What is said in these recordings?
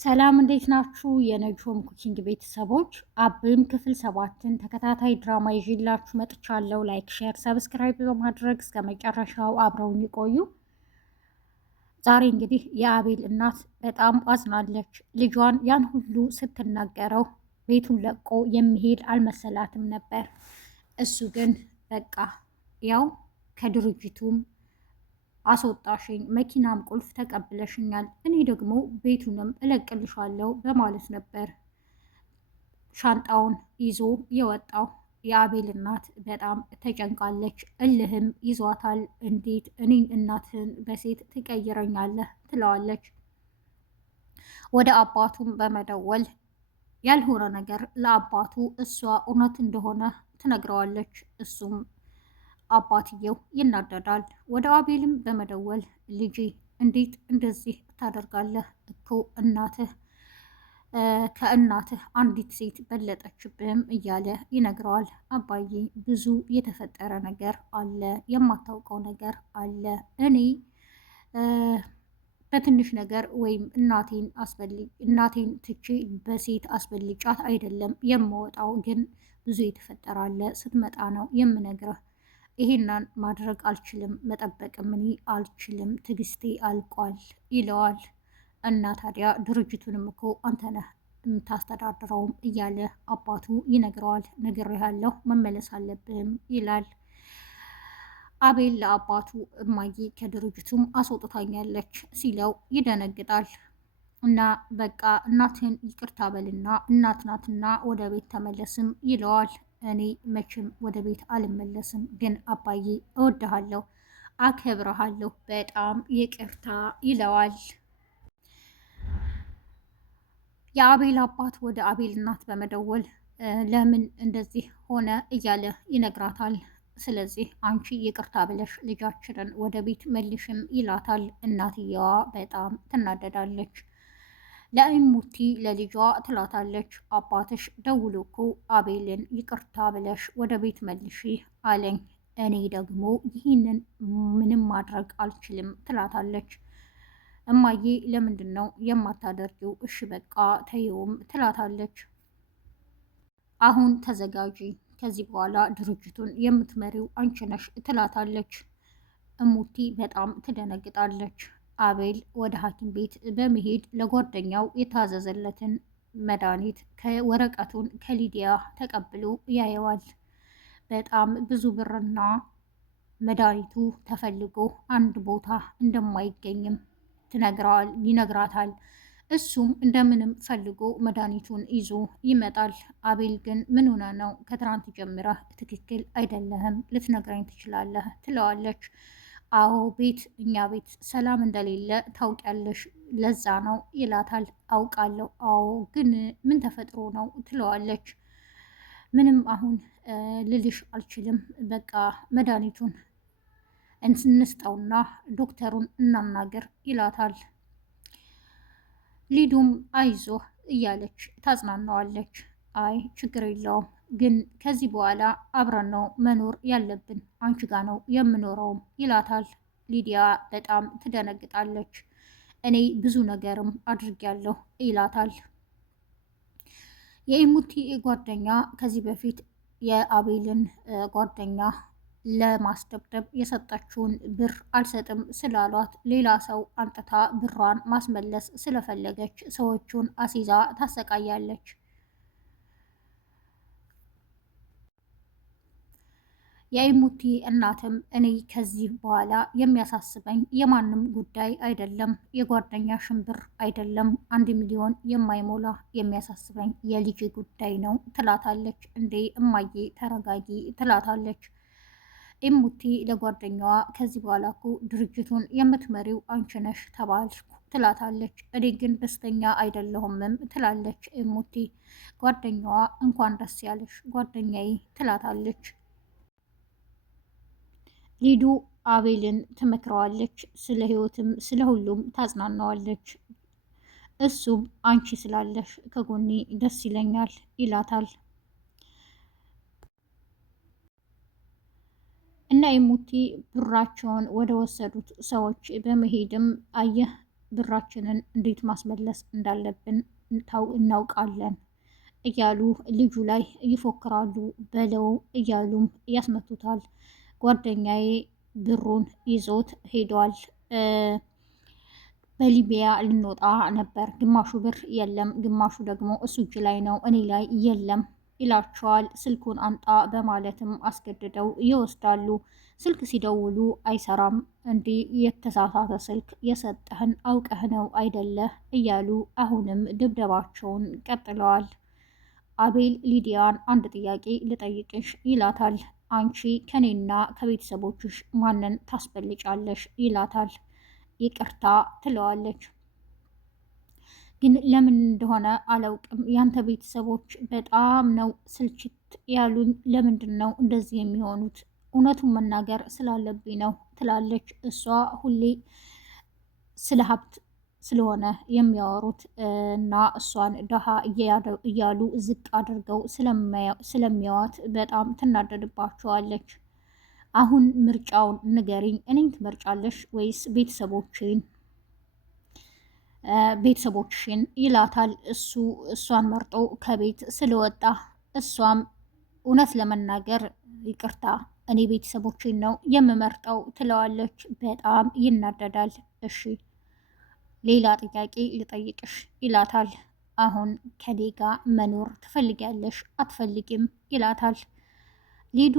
ሰላም እንዴት ናችሁ? የነጆም ኩኪንግ ቤተሰቦች አብም ክፍል 7ን ተከታታይ ድራማ ይዤላችሁ መጥቻለሁ። ላይክ፣ ሼር፣ ሰብስክራይብ በማድረግ እስከ መጨረሻው አብረውን ይቆዩ። ዛሬ እንግዲህ የአቤል እናት በጣም አዝናለች። ልጇን ያን ሁሉ ስትናገረው ቤቱን ለቆ የሚሄድ አልመሰላትም ነበር። እሱ ግን በቃ ያው ከድርጅቱም አስወጣሽኝ፣ መኪናም ቁልፍ ተቀብለሽኛል፣ እኔ ደግሞ ቤቱንም እለቅልሻለሁ በማለት ነበር ሻንጣውን ይዞ የወጣው። የአቤል እናት በጣም ተጨንቃለች፣ እልህም ይዟታል። እንዴት እኔን እናትህን በሴት ትቀይረኛለህ? ትለዋለች። ወደ አባቱም በመደወል ያልሆነ ነገር ለአባቱ እሷ እውነት እንደሆነ ትነግረዋለች። እሱም አባትየው ይናደዳል። ወደ አቤልም በመደወል ልጄ እንዴት እንደዚህ ታደርጋለህ? እኮ እናትህ ከእናትህ አንዲት ሴት በለጠችብህም እያለ ይነግረዋል። አባዬ ብዙ የተፈጠረ ነገር አለ፣ የማታውቀው ነገር አለ። እኔ በትንሽ ነገር ወይም እናቴን ትቼ በሴት አስበልጫት አይደለም የምወጣው፣ ግን ብዙ የተፈጠረ አለ። ስትመጣ ነው የምነግረህ። ይሄንን ማድረግ አልችልም፣ መጠበቅም እኔ አልችልም፣ ትዕግስቴ አልቋል ይለዋል። እና ታዲያ ድርጅቱንም እኮ አንተ ነህ የምታስተዳድረውም እያለ አባቱ ይነግረዋል። ነግሬሃለሁ፣ መመለስ አለብህም ይላል። አቤል ለአባቱ እማዬ ከድርጅቱም አስወጥታኛለች ሲለው ይደነግጣል። እና በቃ እናትህን ይቅርታ በልና እናት ናትና ወደ ቤት ተመለስም ይለዋል። እኔ መቼም ወደ ቤት አልመለስም፣ ግን አባዬ እወድሃለሁ፣ አከብረሃለሁ፣ በጣም ይቅርታ ይለዋል። የአቤል አባት ወደ አቤል እናት በመደወል ለምን እንደዚህ ሆነ እያለ ይነግራታል። ስለዚህ አንቺ ይቅርታ ብለሽ ልጃችንን ወደ ቤት መልሽም ይላታል። እናትየዋ በጣም ትናደዳለች። ለእሙቲ ለልጇ ትላታለች፣ አባትሽ ደውሎ እኮ አቤልን ይቅርታ ብለሽ ወደ ቤት መልሺ አለኝ። እኔ ደግሞ ይህንን ምንም ማድረግ አልችልም ትላታለች። እማዬ ለምንድን ነው የማታደርጊው? እሺ በቃ ተይውም ትላታለች። አሁን ተዘጋጂ፣ ከዚህ በኋላ ድርጅቱን የምትመሪው አንቺ ነሽ ትላታለች። እሙቲ በጣም ትደነግጣለች። አቤል ወደ ሐኪም ቤት በመሄድ ለጓደኛው የታዘዘለትን መድኃኒት ከወረቀቱን ከሊዲያ ተቀብሎ ያየዋል። በጣም ብዙ ብርና መድኃኒቱ ተፈልጎ አንድ ቦታ እንደማይገኝም ይነግራታል። እሱም እንደምንም ፈልጎ መድኃኒቱን ይዞ ይመጣል። አቤል ግን ምን ሆነ ነው? ከትናንት ጀምረህ ትክክል አይደለህም፣ ልትነግረኝ ትችላለህ ትለዋለች። አዎ እኛ ቤት ሰላም እንደሌለ ታውቂያለሽ፣ ለዛ ነው ይላታል። አውቃለሁ፣ አዎ ግን ምን ተፈጥሮ ነው ትለዋለች። ምንም አሁን ልልሽ አልችልም፣ በቃ መድኃኒቱን እንስጠውና ዶክተሩን እናናገር ይላታል። ሊዱም አይዞህ እያለች ታጽናናዋለች። አይ ችግር የለውም፣ ግን ከዚህ በኋላ አብረን ነው መኖር ያለብን፣ አንቺ ጋ ነው የምኖረውም ይላታል። ሊዲያ በጣም ትደነግጣለች። እኔ ብዙ ነገርም አድርጊያለሁ ይላታል። የኢሙቲ ጓደኛ ከዚህ በፊት የአቤልን ጓደኛ ለማስደብደብ የሰጠችውን ብር አልሰጥም ስላሏት ሌላ ሰው አንጥታ ብሯን ማስመለስ ስለፈለገች ሰዎቹን አሲዛ ታሰቃያለች። የኢሙቲ እናትም እኔ ከዚህ በኋላ የሚያሳስበኝ የማንም ጉዳይ አይደለም፣ የጓደኛ ሽንብር አይደለም፣ 1 ሚሊዮን የማይሞላ የሚያሳስበኝ የልጅ ጉዳይ ነው ትላታለች። እንዴ እማዬ ተረጋጊ ትላታለች። ኢሙቲ ለጓደኛዋ ከዚህ በኋላ እኮ ድርጅቱን የምትመሪው አንቺ ነሽ ተባልኩ ትላታለች። እኔ ግን ደስተኛ አይደለሁምም ትላለች ኢሙቲ። ጓደኛዋ እንኳን ደስ ያለሽ ጓደኛዬ ትላታለች። ሊዱ አቤልን ትመክረዋለች። ስለ ህይወትም ስለ ሁሉም ታጽናናዋለች። እሱም አንቺ ስላለሽ ከጎኔ ደስ ይለኛል ይላታል። እና ኢሙቲ ብራቸውን ወደ ወሰዱት ሰዎች በመሄድም አየህ ብራችንን እንዴት ማስመለስ እንዳለብን እናውቃለን እያሉ ልጁ ላይ ይፎክራሉ። በለው እያሉም ያስመቱታል። ጓደኛዬ ብሩን ይዞት ሄዷል። በሊቢያ ልንወጣ ነበር። ግማሹ ብር የለም፣ ግማሹ ደግሞ እሱ እጅ ላይ ነው፣ እኔ ላይ የለም ይላቸዋል። ስልኩን አምጣ በማለትም አስገድደው ይወስዳሉ። ስልክ ሲደውሉ አይሰራም። እንዲህ የተሳሳተ ስልክ የሰጠህን አውቀህ ነው አይደለ እያሉ አሁንም ድብደባቸውን ቀጥለዋል። አቤል ሊዲያን አንድ ጥያቄ ልጠይቅሽ ይላታል። አንቺ ከኔና ከቤተሰቦችሽ ማንን ታስበልጫለሽ? ይላታል። ይቅርታ ትለዋለች። ግን ለምን እንደሆነ አላውቅም፣ ያንተ ቤተሰቦች በጣም ነው ስልችት ያሉኝ። ለምንድን ነው እንደዚህ የሚሆኑት? እውነቱን መናገር ስላለብኝ ነው ትላለች። እሷ ሁሌ ስለ ሀብት ስለሆነ የሚያወሩት እና እሷን ደሃ እያሉ ዝቅ አድርገው ስለሚያዋት በጣም ትናደድባቸዋለች። አሁን ምርጫውን ንገሪኝ፣ እኔን ትመርጫለሽ ወይስ ቤተሰቦችሽን ይላታል። እሱ እሷን መርጦ ከቤት ስለወጣ እሷም እውነት ለመናገር ይቅርታ እኔ ቤተሰቦችን ነው የምመርጠው ትለዋለች። በጣም ይናደዳል። እሺ ሌላ ጥያቄ ልጠይቅሽ ይላታል። አሁን ከኔ ጋር መኖር ትፈልጊያለሽ አትፈልጊም? ይላታል። ሊዱ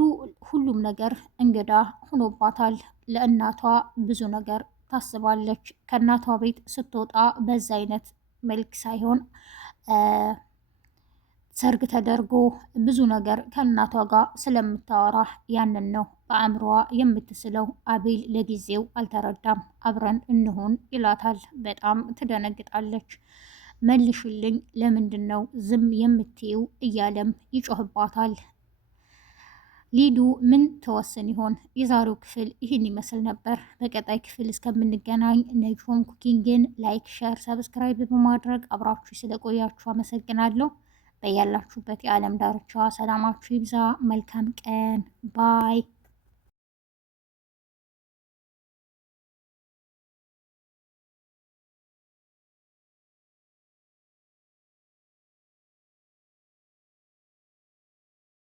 ሁሉም ነገር እንግዳ ሆኖባታል። ለእናቷ ብዙ ነገር ታስባለች። ከእናቷ ቤት ስትወጣ በዛ አይነት መልክ ሳይሆን ሰርግ ተደርጎ ብዙ ነገር ከእናቷ ጋር ስለምታወራ ያንን ነው በአእምሮዋ የምትስለው። አቤል ለጊዜው አልተረዳም። አብረን እንሆን ይላታል። በጣም ትደነግጣለች። መልሽልኝ፣ ለምንድን ነው ዝም የምትይው? እያለም ይጮህባታል። ሊዱ ምን ተወስን ይሆን? የዛሬው ክፍል ይህን ይመስል ነበር። በቀጣይ ክፍል እስከምንገናኝ ነጅሆም ኩኪንግን ላይክ፣ ሸር፣ ሰብስክራይብ በማድረግ አብራችሁ ስለቆያችሁ አመሰግናለሁ። በያላችሁበት የዓለም ዳርቻ ሰላማችሁ ይብዛ። መልካም ቀን ባይ